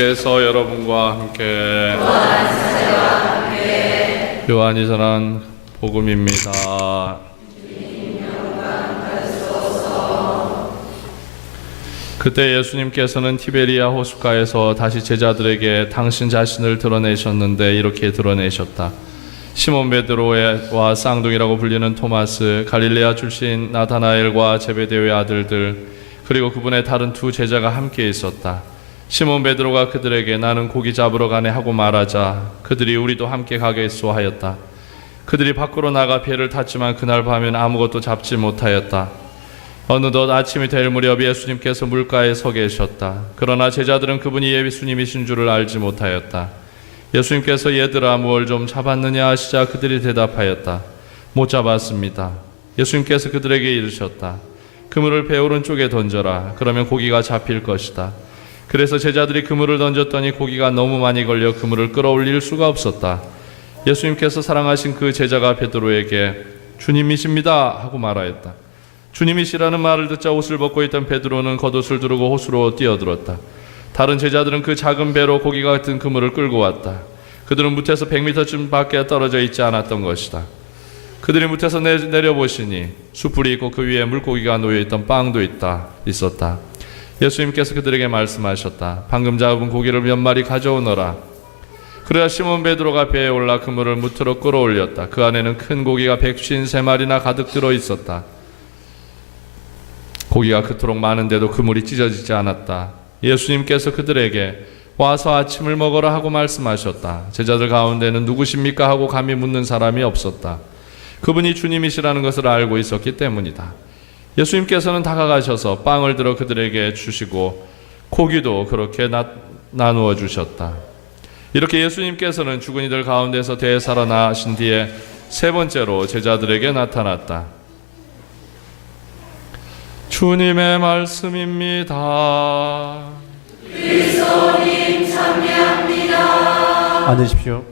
주님께서 여러분과 함께 요한이 전한 복음입니다. 그때 예수님께서는 티베리아 호숫가에서 다시 제자들에게 당신 자신을 드러내셨는데 이렇게 드러내셨다. 시몬 베드로와 쌍둥이라고 불리는 토마스, 갈릴레아 출신 나다나엘과 제베데오의 아들들, 그리고 그분의 다른 두 제자가 함께 있었다. 시몬 베드로가 그들에게 나는 고기 잡으러 가네 하고 말하자 그들이 우리도 함께 가겠소 하였다. 그들이 밖으로 나가 배를 탔지만 그날 밤엔 아무것도 잡지 못하였다. 어느덧 아침이 될 무렵 예수님께서 물가에 서 계셨다. 그러나 제자들은 그분이 예수님이신 줄을 알지 못하였다. 예수님께서 얘들아 무얼 좀 잡았느냐 하시자 그들이 대답하였다. 못 잡았습니다. 예수님께서 그들에게 이르셨다. 그물을 배 오른쪽에 던져라. 그러면 고기가 잡힐 것이다. 그래서 제자들이 그물을 던졌더니 고기가 너무 많이 걸려 그물을 끌어올릴 수가 없었다. 예수님께서 사랑하신 그 제자가 베드로에게 주님이십니다 하고 말하였다. 주님이시라는 말을 듣자 옷을 벗고 있던 베드로는 겉옷을 두르고 호수로 뛰어들었다. 다른 제자들은 그 작은 배로 고기 같은 그물을 끌고 왔다. 그들은 무태에서 100m쯤 밖에 떨어져 있지 않았던 것이다. 그들이 무태에서 내려보시니 숯불이 있고 그 위에 물고기가 놓여있던 빵도 있었다. 예수님께서 그들에게 말씀하셨다. 방금 잡은 고기를 몇 마리 가져오너라. 그래야 시몬 베드로가 배에 올라 그물을 무트로 끌어올렸다. 그 안에는 큰 고기가 153마리나 가득 들어있었다. 고기가 그토록 많은데도 그물이 찢어지지 않았다. 예수님께서 그들에게 와서 아침을 먹어라 하고 말씀하셨다. 제자들 가운데는 누구십니까 하고 감히 묻는 사람이 없었다. 그분이 주님이시라는 것을 알고 있었기 때문이다. 예수님께서는 다가가셔서 빵을 들어 그들에게 주시고 고기도 그렇게 나누어 주셨다. 이렇게 예수님께서는 죽은 이들 가운데서 되살아나신 뒤에 세 번째로 제자들에게 나타났다. 주님의 말씀입니다. 그리스도님 참여합니다. 앉으십시오.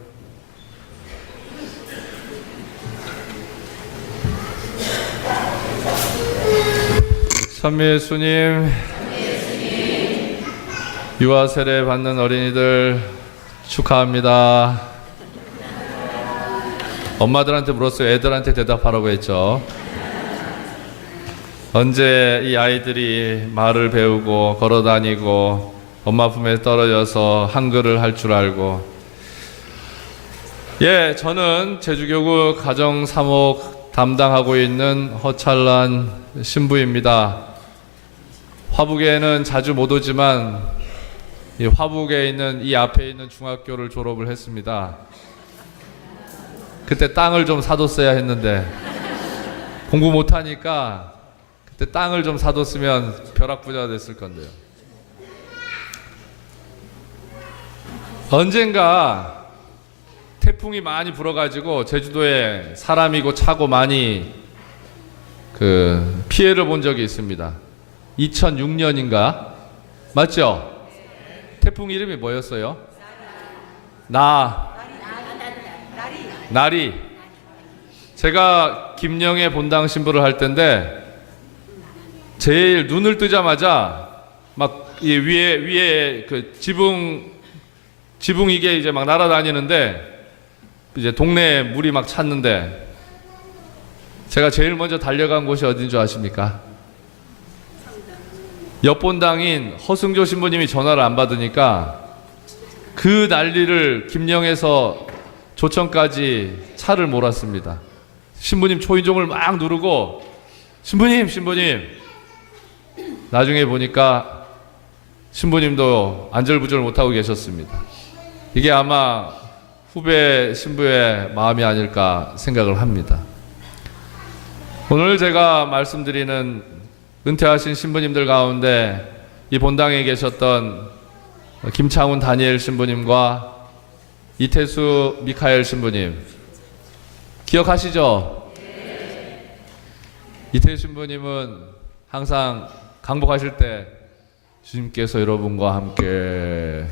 선미 예수님, 유아 세례 받는 어린이들 축하합니다. 엄마들한테 물었어요. 애들한테 대답하라고 했죠. 언제 이 아이들이 말을 배우고 걸어다니고 엄마 품에 떨어져서 한글을 할 줄 알고. 저는 제주교구 가정사목 담당하고 있는 허찰란 신부입니다. 화북에는 자주 못 오지만 이 화북에 있는 이 앞에 있는 중학교를 졸업을 했습니다. 그때 땅을 좀 사뒀어야 했는데 공부 못하니까 그때 땅을 좀 사뒀으면 벼락부자가 됐을 건데요. 언젠가 태풍이 많이 불어가지고 제주도에 사람이고 차고 많이 피해를 본 적이 있습니다. 2006년인가? 맞죠? 태풍 이름이 뭐였어요? 나리. 제가 김영애 본당 신부를 할 때인데 제일 눈을 뜨자마자 막 이 위에 그 지붕 이게 이제 막 날아다니는데 이제 동네에 물이 막 찼는데 제가 제일 먼저 달려간 곳이 어딘 줄 아십니까? 옆본당인 허승조 신부님이 전화를 안 받으니까 그 난리를 김영에서 조천까지 차를 몰았습니다. 신부님 초인종을 막 누르고 신부님 나중에 보니까 신부님도 안절부절 못하고 계셨습니다. 이게 아마 후배 신부의 마음이 아닐까 생각을 합니다. 오늘 제가 말씀드리는 은퇴하신 신부님들 가운데 이 본당에 계셨던 김창훈 다니엘 신부님과 이태수 미카엘 신부님 기억하시죠? 네. 이태수 신부님은 항상 강복하실 때 주님께서 여러분과 함께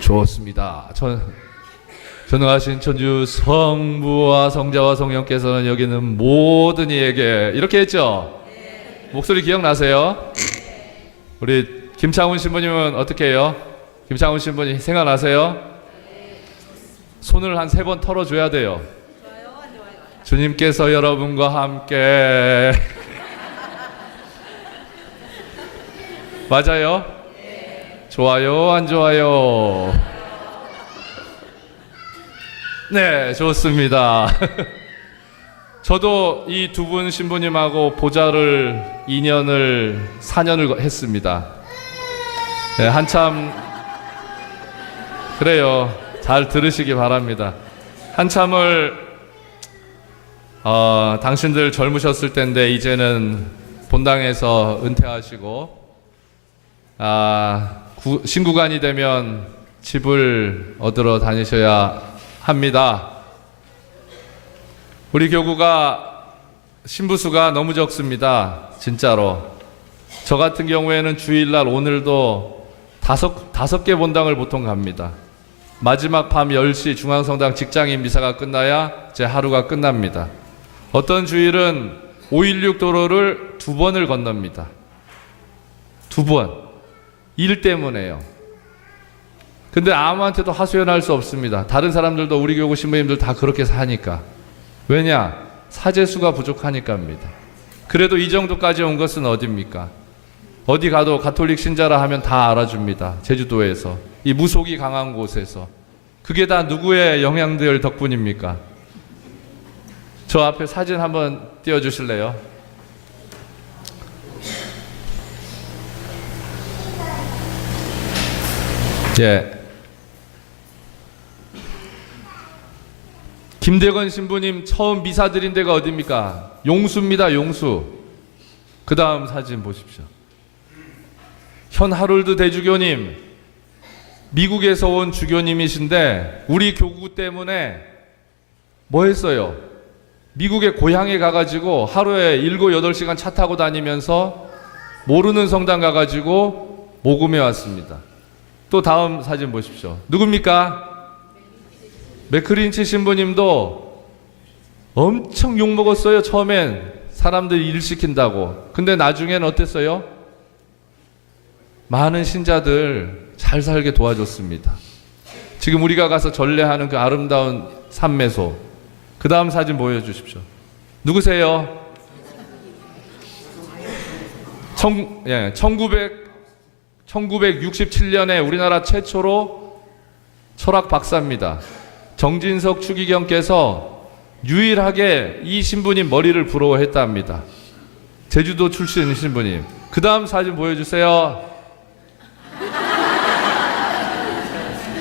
좋습니다. 전능하신 천주 성부와 성자와 성령께서는 여기 있는 모든 이에게 이렇게 했죠? 네. 목소리 기억나세요? 네. 우리 김창훈 신부님은 어떻게 해요? 김창훈 신부님 생각나세요? 손을 한 3번 털어줘야 돼요. 주님께서 여러분과 함께 맞아요? 좋아요, 안 좋아요? 네, 좋습니다. 저도 이 2분 신부님하고 보좌를 2년을 4년을 했습니다. 네, 한참 그래요. 잘 들으시기 바랍니다. 한참을 당신들 젊으셨을 텐데 이제는 본당에서 은퇴하시고 신구간이 되면 집을 얻으러 다니셔야 합니다. 우리 교구가 신부수가 너무 적습니다. 진짜로. 저 같은 경우에는 주일날 오늘도 다섯 개 본당을 보통 갑니다. 마지막 밤 10시 중앙성당 직장인 미사가 끝나야 제 하루가 끝납니다. 어떤 주일은 516 도로를 2번을 건넙니다. 2번. 일 때문에요. 근데 아무한테도 하소연할 수 없습니다. 다른 사람들도 우리 교구 신부님들 다 그렇게 사니까. 왜냐? 사제수가 부족하니까입니다. 그래도 이 정도까지 온 것은 어디입니까? 어디 가도 가톨릭 신자라 하면 다 알아줍니다. 제주도에서. 이 무속이 강한 곳에서. 그게 다 누구의 영향들 덕분입니까? 저 앞에 사진 한번 띄워주실래요? 예. 김대건 신부님 처음 미사 드린 데가 어디입니까? 용수입니다. 용수. 그 다음 사진 보십시오. 현 하롤드 대주교님, 미국에서 온 주교님이신데 우리 교구 때문에 뭐 했어요? 미국의 고향에 가가지고 하루에 7, 8시간 차 타고 다니면서 모르는 성당 가가지고 모금해 왔습니다. 또 다음 사진 보십시오. 누굽니까? 맥크린치 신부님도 엄청 욕먹었어요. 처음엔 사람들 일 시킨다고. 근데 나중엔 어땠어요? 많은 신자들 잘 살게 도와줬습니다. 지금 우리가 가서 전례하는 그 아름다운 산매소. 그 다음 사진 보여주십시오. 누구세요? 1967년에 우리나라 최초로 철학 박사입니다. 정진석 추기경께서 유일하게 이 신부님 머리를 부러워했답니다. 제주도 출신 신부님. 그 다음 사진 보여주세요.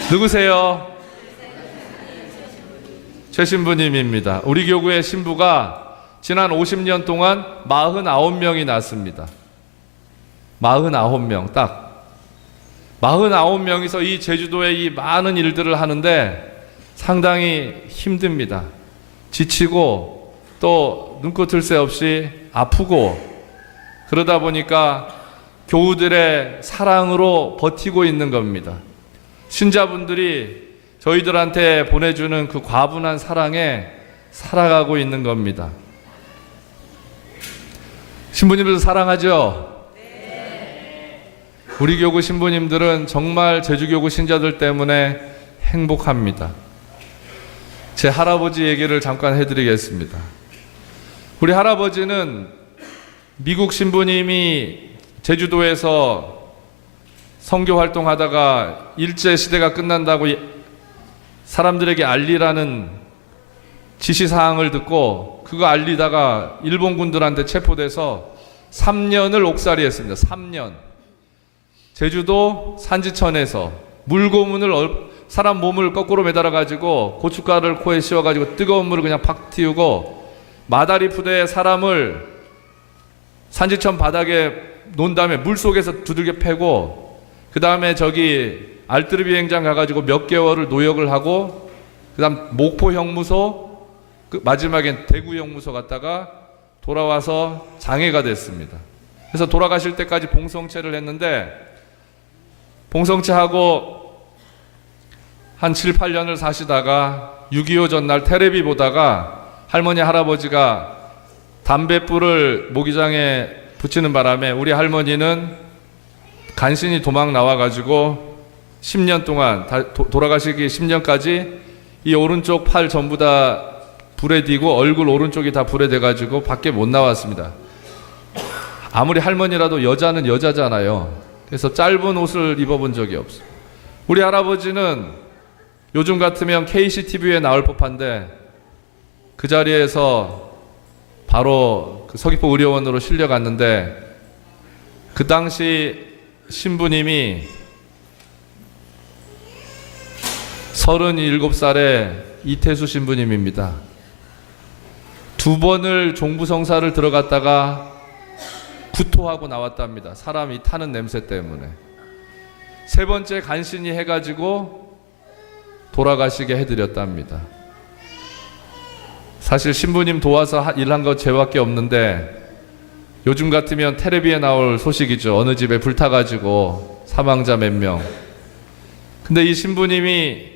누구세요? 최 신부님입니다. 우리 교구의 신부가 지난 50년 동안 49명이 났습니다. 49명 딱. 49명이서 이 제주도에 이 많은 일들을 하는데 상당히 힘듭니다. 지치고 또 눈꽃을 새 없이 아프고 그러다 보니까 교우들의 사랑으로 버티고 있는 겁니다. 신자분들이 저희들한테 보내주는 그 과분한 사랑에 살아가고 있는 겁니다. 신부님들 사랑하죠? 네. 우리 교구 신부님들은 정말 제주교구 신자들 때문에 행복합니다. 제 할아버지 얘기를 잠깐 해드리겠습니다. 우리 할아버지는 미국 신부님이 제주도에서 선교 활동하다가 일제시대가 끝난다고 사람들에게 알리라는 지시사항을 듣고 그거 알리다가 일본군들한테 체포돼서 3년을 옥살이했습니다. 3년. 제주도 산지천에서 물고문을 사람 몸을 거꾸로 매달아 가지고 고춧가루를 코에 씌워 가지고 뜨거운 물을 그냥 팍 튀우고 마다리 부대에 사람을 산지천 바닥에 놓은 다음에 물 속에서 두들겨 패고 그 다음에 저기 알뜨르 비행장 가가지고 몇 개월을 노역을 하고 그 다음 목포 형무소 마지막엔 대구 형무소 갔다가 돌아와서 장애가 됐습니다. 그래서 돌아가실 때까지 봉성체를 했는데 봉성체하고 한 7, 8년을 사시다가 6.25 전날 테레비 보다가 할머니 할아버지가 담뱃불을 모기장에 붙이는 바람에 우리 할머니는 간신히 도망 나와가지고 10년 동안 돌아가시기 10년까지 이 오른쪽 팔 전부 다 불에 띄고 얼굴 오른쪽이 다 불에 돼가지고 밖에 못 나왔습니다. 아무리 할머니라도 여자는 여자잖아요. 그래서 짧은 옷을 입어본 적이 없어요. 우리 할아버지는 요즘 같으면 KCTV에 나올 법한데 그 자리에서 바로 그 서귀포 의료원으로 실려갔는데 그 당시 신부님이 37살의 이태수 신부님입니다. 2번을 종부성사를 들어갔다가 구토하고 나왔답니다. 사람이 타는 냄새 때문에. 3번째 간신히 해가지고 돌아가시게 해드렸답니다. 사실 신부님 도와서 일한 거 제밖에 없는데 요즘 같으면 텔레비에 나올 소식이죠. 어느 집에 불타가지고 사망자 몇 명. 근데 이 신부님이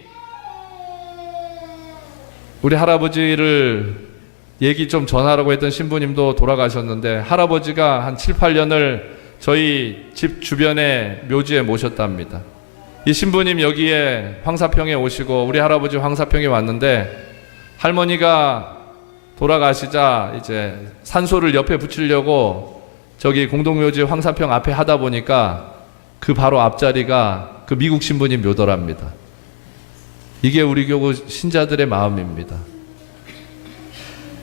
우리 할아버지를 얘기 좀 전하라고 했던 신부님도 돌아가셨는데 할아버지가 한 7, 8년을 저희 집 주변에 묘지에 모셨답니다. 이 신부님 여기에 황사평에 오시고 우리 할아버지 황사평에 왔는데 할머니가 돌아가시자 이제 산소를 옆에 붙이려고 저기 공동묘지 황사평 앞에 하다 보니까 그 바로 앞자리가 그 미국 신부님 묘더랍니다. 이게 우리 교구 신자들의 마음입니다.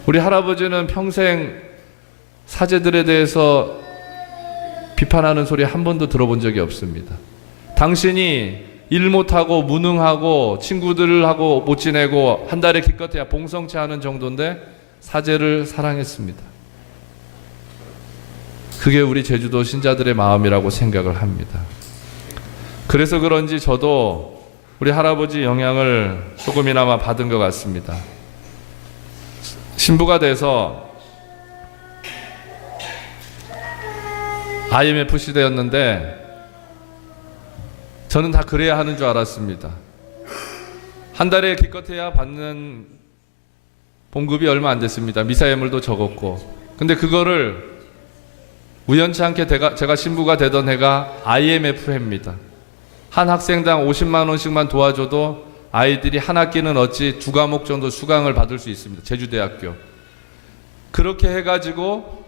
우리 할아버지는 평생 사제들에 대해서 비판하는 소리 한 번도 들어본 적이 없습니다. 당신이 일 못하고 무능하고 친구들하고 못 지내고 한 달에 기껏해야 봉성체 하는 정도인데 사제를 사랑했습니다. 그게 우리 제주도 신자들의 마음이라고 생각을 합니다. 그래서 그런지 저도 우리 할아버지 영향을 조금이나마 받은 것 같습니다. 신부가 돼서 IMF 시대였는데 저는 다 그래야 하는 줄 알았습니다. 한 달에 기껏해야 받는 봉급이 얼마 안 됐습니다. 미사예물도 적었고. 근데 그거를 우연치 않게 제가 신부가 되던 해가 IMF 해입니다. 한 학생당 50만 원씩만 도와줘도 아이들이 한 학기는 어찌 2과목 정도 수강을 받을 수 있습니다. 제주대학교. 그렇게 해가지고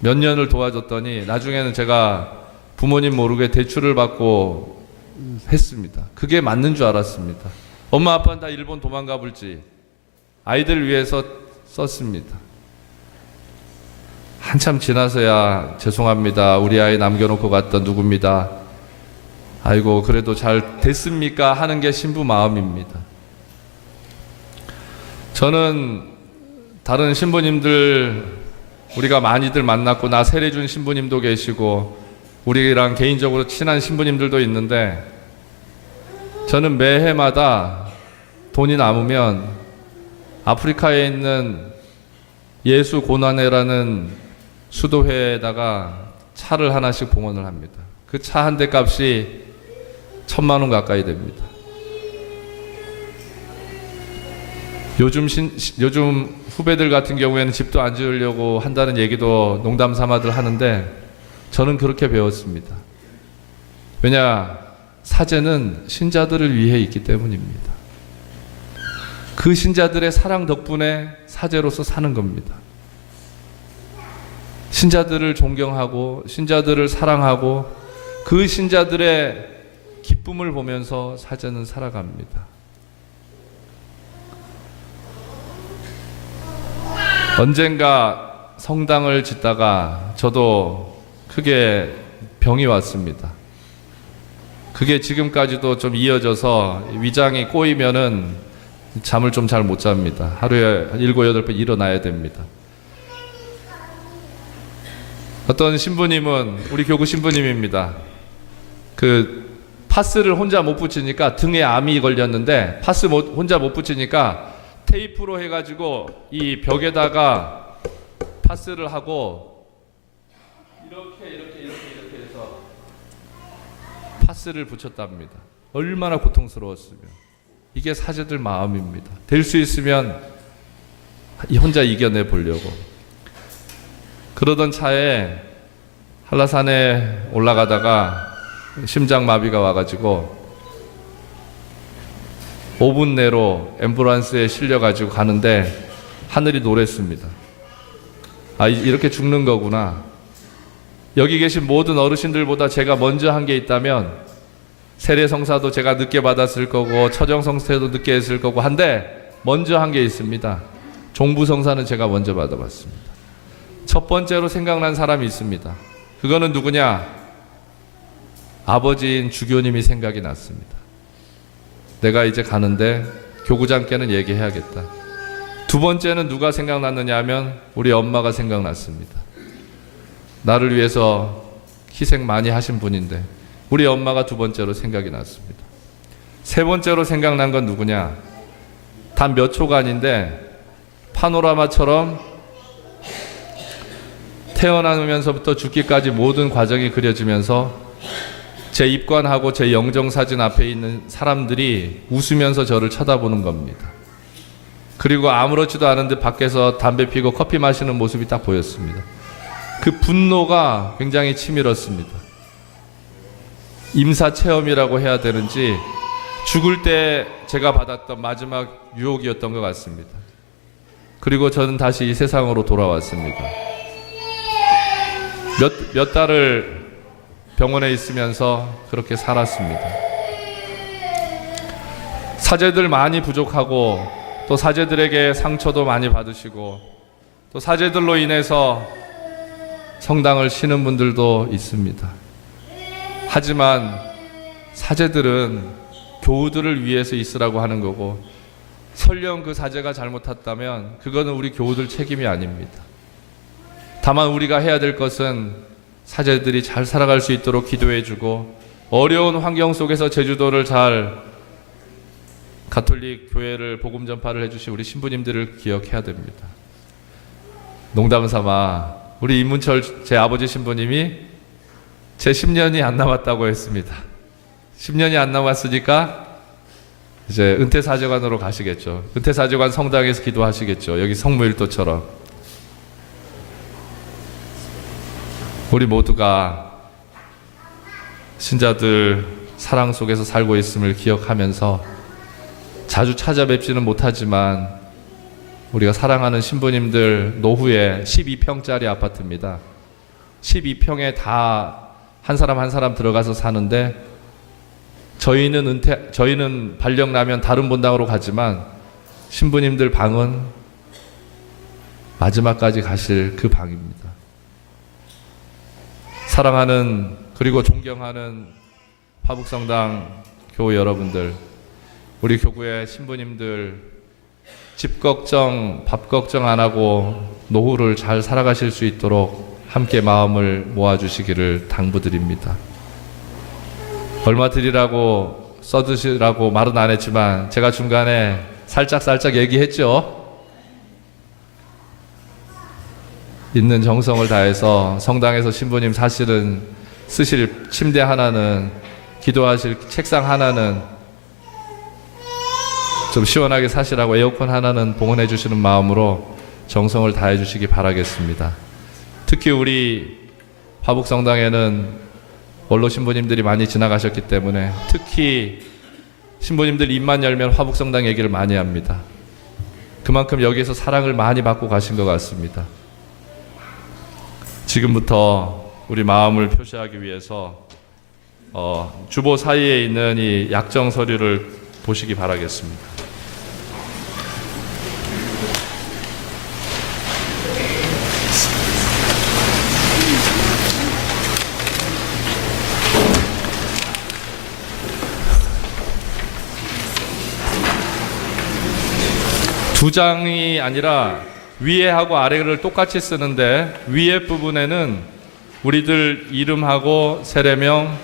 몇 년을 도와줬더니 나중에는 제가 부모님 모르게 대출을 받고 했습니다. 그게 맞는 줄 알았습니다. 엄마 아빠는 다 일본 도망가 볼지 아이들 위해서 썼습니다. 한참 지나서야 죄송합니다. 우리 아이 남겨놓고 갔던 누굽니다. 아이고 그래도 잘 됐습니까? 하는 게 신부 마음입니다. 저는 다른 신부님들 우리가 많이들 만났고 나 세례준 신부님도 계시고 우리랑 개인적으로 친한 신부님들도 있는데 저는 매해마다 돈이 남으면 아프리카에 있는 예수 고난회라는 수도회에다가 차를 하나씩 봉헌을 합니다. 그 차 한 대 값이 1,000만 원 가까이 됩니다. 요즘 후배들 같은 경우에는 집도 안 지으려고 한다는 얘기도 농담 삼아들 하는데 저는 그렇게 배웠습니다. 왜냐? 사제는 신자들을 위해 있기 때문입니다. 그 신자들의 사랑 덕분에 사제로서 사는 겁니다. 신자들을 존경하고 신자들을 사랑하고 그 신자들의 기쁨을 보면서 사제는 살아갑니다. 언젠가 성당을 짓다가 저도 크게 병이 왔습니다. 그게 지금까지도 좀 이어져서 위장이 꼬이면은 잠을 좀 잘 못 잡니다. 하루에 7, 8번 일어나야 됩니다. 어떤 신부님은 우리 교구 신부님입니다. 그 파스를 혼자 못 붙이니까 등에 암이 걸렸는데 파스 혼자 못 붙이니까 테이프로 해가지고 이 벽에다가 파스를 하고 이렇게 해서 파스를 붙였답니다. 얼마나 고통스러웠으면. 이게 사제들 마음입니다. 될 수 있으면 혼자 이겨내 보려고. 그러던 차에 한라산에 올라가다가 심장마비가 와가지고 5분 내로 앰뷸런스에 실려가지고 가는데 하늘이 노랬습니다. 아, 이렇게 죽는 거구나. 여기 계신 모든 어르신들보다 제가 먼저 한 게 있다면 세례성사도 제가 늦게 받았을 거고 처정성사도 늦게 했을 거고 한데 먼저 한 게 있습니다. 종부성사는 제가 먼저 받아봤습니다. 첫 번째로 생각난 사람이 있습니다. 그거는 누구냐? 아버지인 주교님이 생각이 났습니다. 내가 이제 가는데 교구장께는 얘기해야겠다. 두 번째는 누가 생각났느냐 하면 우리 엄마가 생각났습니다. 나를 위해서 희생 많이 하신 분인데 우리 엄마가 두 번째로 생각이 났습니다. 세 번째로 생각난 건 누구냐? 단 몇 초간인데 파노라마처럼 태어나면서부터 죽기까지 모든 과정이 그려지면서 제 입관하고 제 영정사진 앞에 있는 사람들이 웃으면서 저를 쳐다보는 겁니다. 그리고 아무렇지도 않은데 밖에서 담배 피고 커피 마시는 모습이 딱 보였습니다. 그 분노가 굉장히 치밀었습니다. 임사체험이라고 해야 되는지 죽을 때 제가 받았던 마지막 유혹이었던 것 같습니다. 그리고 저는 다시 이 세상으로 돌아왔습니다. 몇 달을 병원에 있으면서 그렇게 살았습니다. 사제들 많이 부족하고 또 사제들에게 상처도 많이 받으시고 또 사제들로 인해서 성당을 쉬는 분들도 있습니다. 하지만 사제들은 교우들을 위해서 있으라고 하는 거고 설령 그 사제가 잘못했다면 그거는 우리 교우들 책임이 아닙니다. 다만 우리가 해야 될 것은 사제들이 잘 살아갈 수 있도록 기도해주고 어려운 환경 속에서 제주도를 잘 가톨릭 교회를 복음 전파를 해주신 우리 신부님들을 기억해야 됩니다. 농담 삼아 우리 임문철 제 아버지 신부님이 제 10년이 안 남았다고 했습니다. 10년이 안 남았으니까 이제 은퇴사제관으로 가시겠죠. 은퇴사제관 성당에서 기도하시겠죠. 여기 성무일도처럼. 우리 모두가 신자들 사랑 속에서 살고 있음을 기억하면서 자주 찾아뵙지는 못하지만 우리가 사랑하는 신부님들 노후에 12평짜리 아파트입니다. 12평에 다 한 사람 한 사람 들어가서 사는데 저희는 발령 나면 다른 본당으로 가지만 신부님들 방은 마지막까지 가실 그 방입니다. 사랑하는 그리고 존경하는 화북성당 교우 여러분들, 우리 교구의 신부님들 집 걱정, 밥 걱정 안 하고 노후를 잘 살아가실 수 있도록 함께 마음을 모아주시기를 당부드립니다. 얼마 드리라고 써드시라고 말은 안 했지만 제가 중간에 살짝 얘기했죠. 있는 정성을 다해서 성당에서 신부님 사실은 쓰실 침대 하나는 기도하실 책상 하나는 좀 시원하게 사시라고 에어컨 하나는 봉헌해 주시는 마음으로 정성을 다해 주시기 바라겠습니다. 특히 우리 화북성당에는 원로 신부님들이 많이 지나가셨기 때문에 특히 신부님들 입만 열면 화북성당 얘기를 많이 합니다. 그만큼 여기에서 사랑을 많이 받고 가신 것 같습니다. 지금부터 우리 마음을 표시하기 위해서 주보 사이에 있는 이 약정 서류를 보시기 바라겠습니다. 두 장이 아니라 위에 하고 아래를 똑같이 쓰는데 위에 부분에는 우리들 이름하고 세례명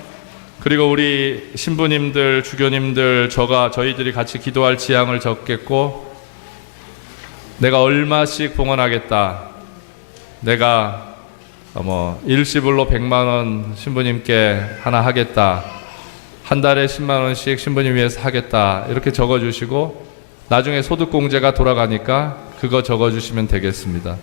그리고 우리 신부님들, 주교님들, 저희들이 같이 기도할 지향을 적겠고 내가 얼마씩 봉헌하겠다. 내가 일시불로 100만 원 신부님께 하나 하겠다. 한 달에 10만 원씩 신부님 위해서 하겠다. 이렇게 적어주시고 나중에 소득공제가 돌아가니까 그거 적어주시면 되겠습니다.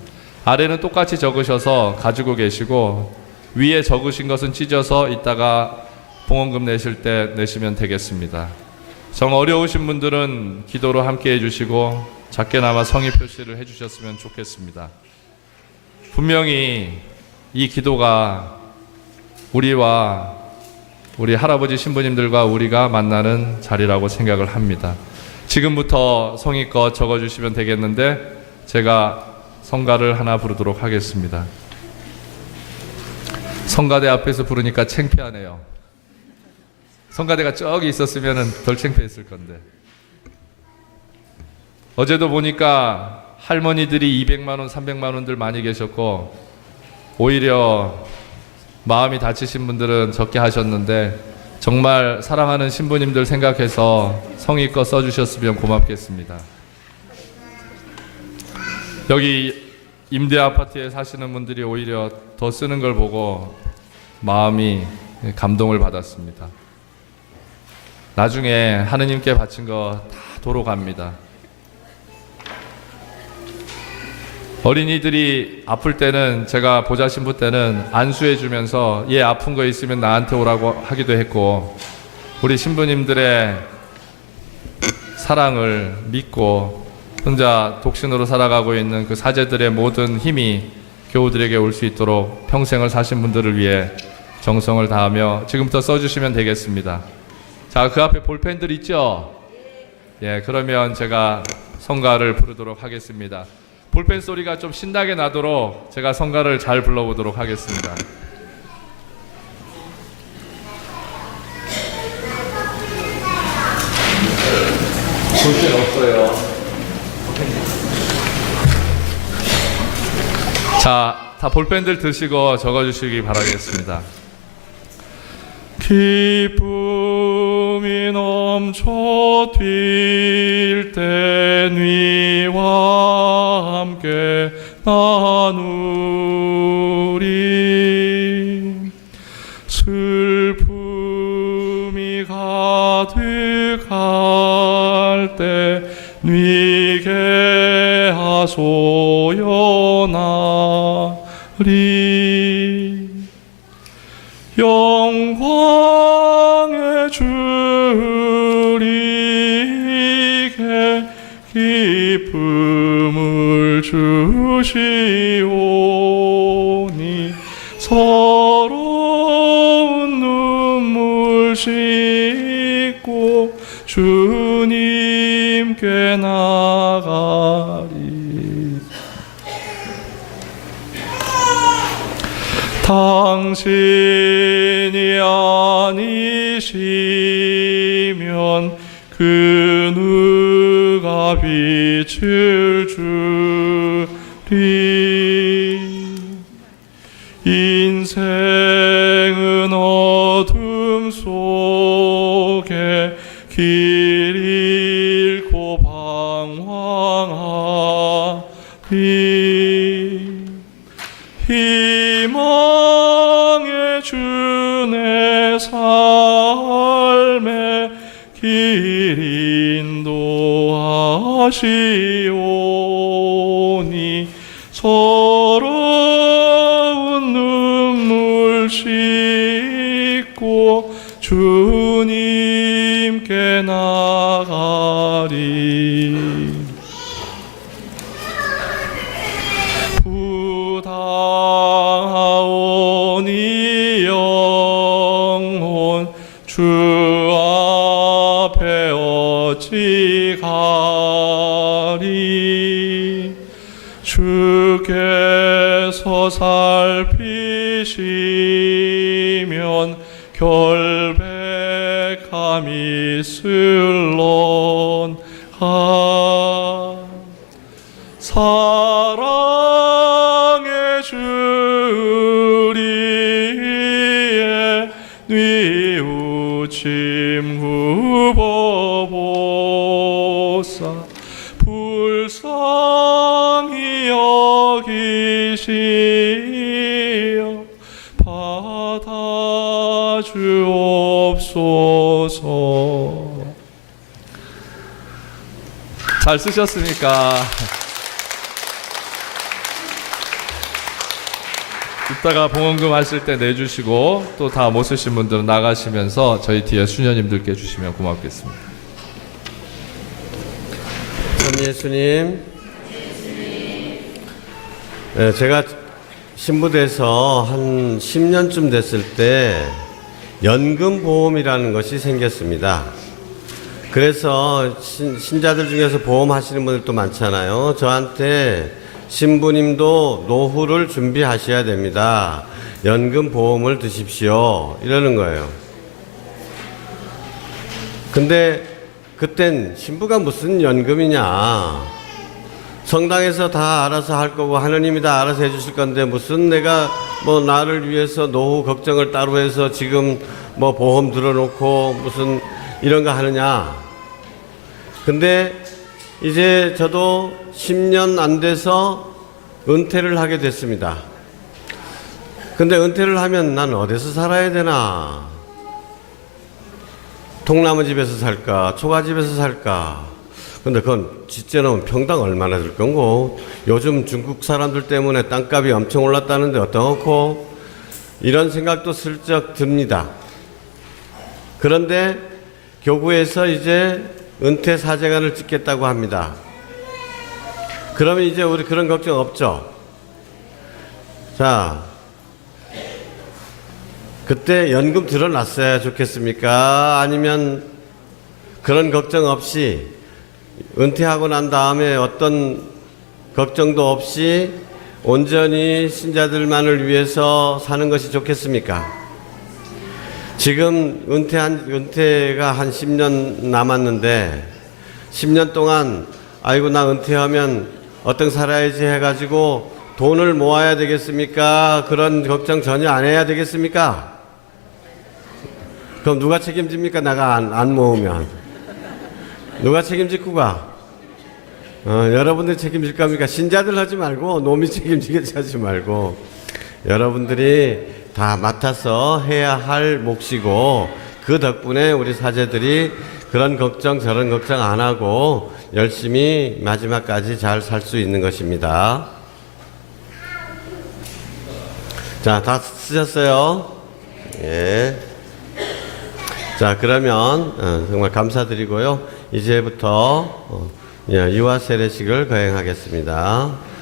아래는 똑같이 적으셔서 가지고 계시고 위에 적으신 것은 찢어서 이따가 봉헌금 내실 때 내시면 되겠습니다. 정 어려우신 분들은 기도로 함께 해주시고 작게나마 성의 표시를 해주셨으면 좋겠습니다. 분명히 이 기도가 우리와 우리 할아버지 신부님들과 우리가 만나는 자리라고 생각을 합니다. 지금부터 성의껏 적어주시면 되겠는데 제가 성가를 하나 부르도록 하겠습니다. 성가대 앞에서 부르니까 창피하네요. 성가대가 저기 있었으면 덜 창피했을 건데. 어제도 보니까 할머니들이 200만 원, 300만 원들 많이 계셨고 오히려 마음이 다치신 분들은 적게 하셨는데 정말 사랑하는 신부님들 생각해서 성의껏 써주셨으면 고맙겠습니다. 여기 임대 아파트에 사시는 분들이 오히려 더 쓰는 걸 보고 마음이 감동을 받았습니다. 나중에 하느님께 바친 거 다 도로 갑니다. 어린이들이 아플 때는 제가 보좌 신부 때는 안수해 주면서 얘 아픈 거 있으면 나한테 오라고 하기도 했고 우리 신부님들의 사랑을 믿고 혼자 독신으로 살아가고 있는 그 사제들의 모든 힘이 교우들에게 올 수 있도록 평생을 사신 분들을 위해 정성을 다하며 지금부터 써주시면 되겠습니다. 자, 그 앞에 볼펜들 있죠? 예, 그러면 제가 성가를 부르도록 하겠습니다. 볼펜 소리가 좀 신나게 나도록 제가 성가를 잘 불러보도록 하겠습니다. 볼펜 없어요. 자, 다 볼펜들 드시고 적어주시기 바라겠습니다. 기쁨이 넘쳐 뛸 때 니와 함께 나누리 슬픔이 가득할 때 니게 하소연하리 영광의 주님께 기쁨을 주시오니 서러운 눈물 씻고 주님께 나가리 당신이 아니시면 그 누가 빛을 주리 인생은 어둠 속에 길 잃고 방황하리 희망의 주내 삶에 길 인도하시오니 서러운 눈물 씻고 주님께 나가리 부당하오니 영혼 주 앞에 어찌 가리 주께서 살피시면 결백함이 슬런가 사랑의 주리에 뉘우침 굽어보사 불쌍히 여기시어 받아주옵소서. 잘 쓰셨습니까? 이따가 봉헌금 하실 때 내주시고 또 다 못 쓰신 분들은 나가시면서 저희 뒤에 수녀님들께 주시면 고맙겠습니다. 참 예수님, 네, 제가 신부돼서 한 10년쯤 됐을 때 연금보험이라는 것이 생겼습니다. 그래서 신자들 중에서 보험하시는 분들도 많잖아요. 저한테 신부님도 노후를 준비하셔야 됩니다. 연금보험을 드십시오. 이러는 거예요. 근데 그땐 신부가 무슨 연금이냐. 성당에서 다 알아서 할 거고 하느님이 다 알아서 해주실 건데 무슨 내가 뭐 나를 위해서 노후 걱정을 따로 해서 지금 뭐 보험 들어놓고 무슨 이런 거 하느냐. 근데 이제 저도 10년 안 돼서 은퇴를 하게 됐습니다. 근데 은퇴를 하면 난 어디서 살아야 되나? 통나무집에서 살까? 초가집에서 살까? 근데 그건 짓재놓으면 평당 얼마나 들 건고, 요즘 중국 사람들 때문에 땅값이 엄청 올랐다는데 어떡하고, 이런 생각도 슬쩍 듭니다. 그런데 교구에서 이제 은퇴 사제관을 찍겠다고 합니다. 그러면 이제 우리 그런 걱정 없죠? 자, 그때 연금 들어놨어야 좋겠습니까? 아니면 그런 걱정 없이 은퇴하고 난 다음에 어떤 걱정도 없이 온전히 신자들만을 위해서 사는 것이 좋겠습니까? 지금 은퇴가 한 10년 남았는데 10년 동안 아이고 나 은퇴하면 어떻게 살아야지 해가지고 돈을 모아야 되겠습니까? 그런 걱정 전혀 안 해야 되겠습니까? 그럼 누가 책임집니까? 내가 안 모으면. 누가 책임질 거가? 여러분들이 책임질 겁니까? 신자들 하지 말고 노미 책임지게 하지 말고 여러분들이 다 맡아서 해야 할 몫이고 그 덕분에 우리 사제들이 그런 걱정 저런 걱정 안 하고 열심히 마지막까지 잘 살 수 있는 것입니다. 자, 다 쓰셨어요? 예. 자, 그러면 정말 감사드리고요. 이제부터 유아 세례식을 거행하겠습니다.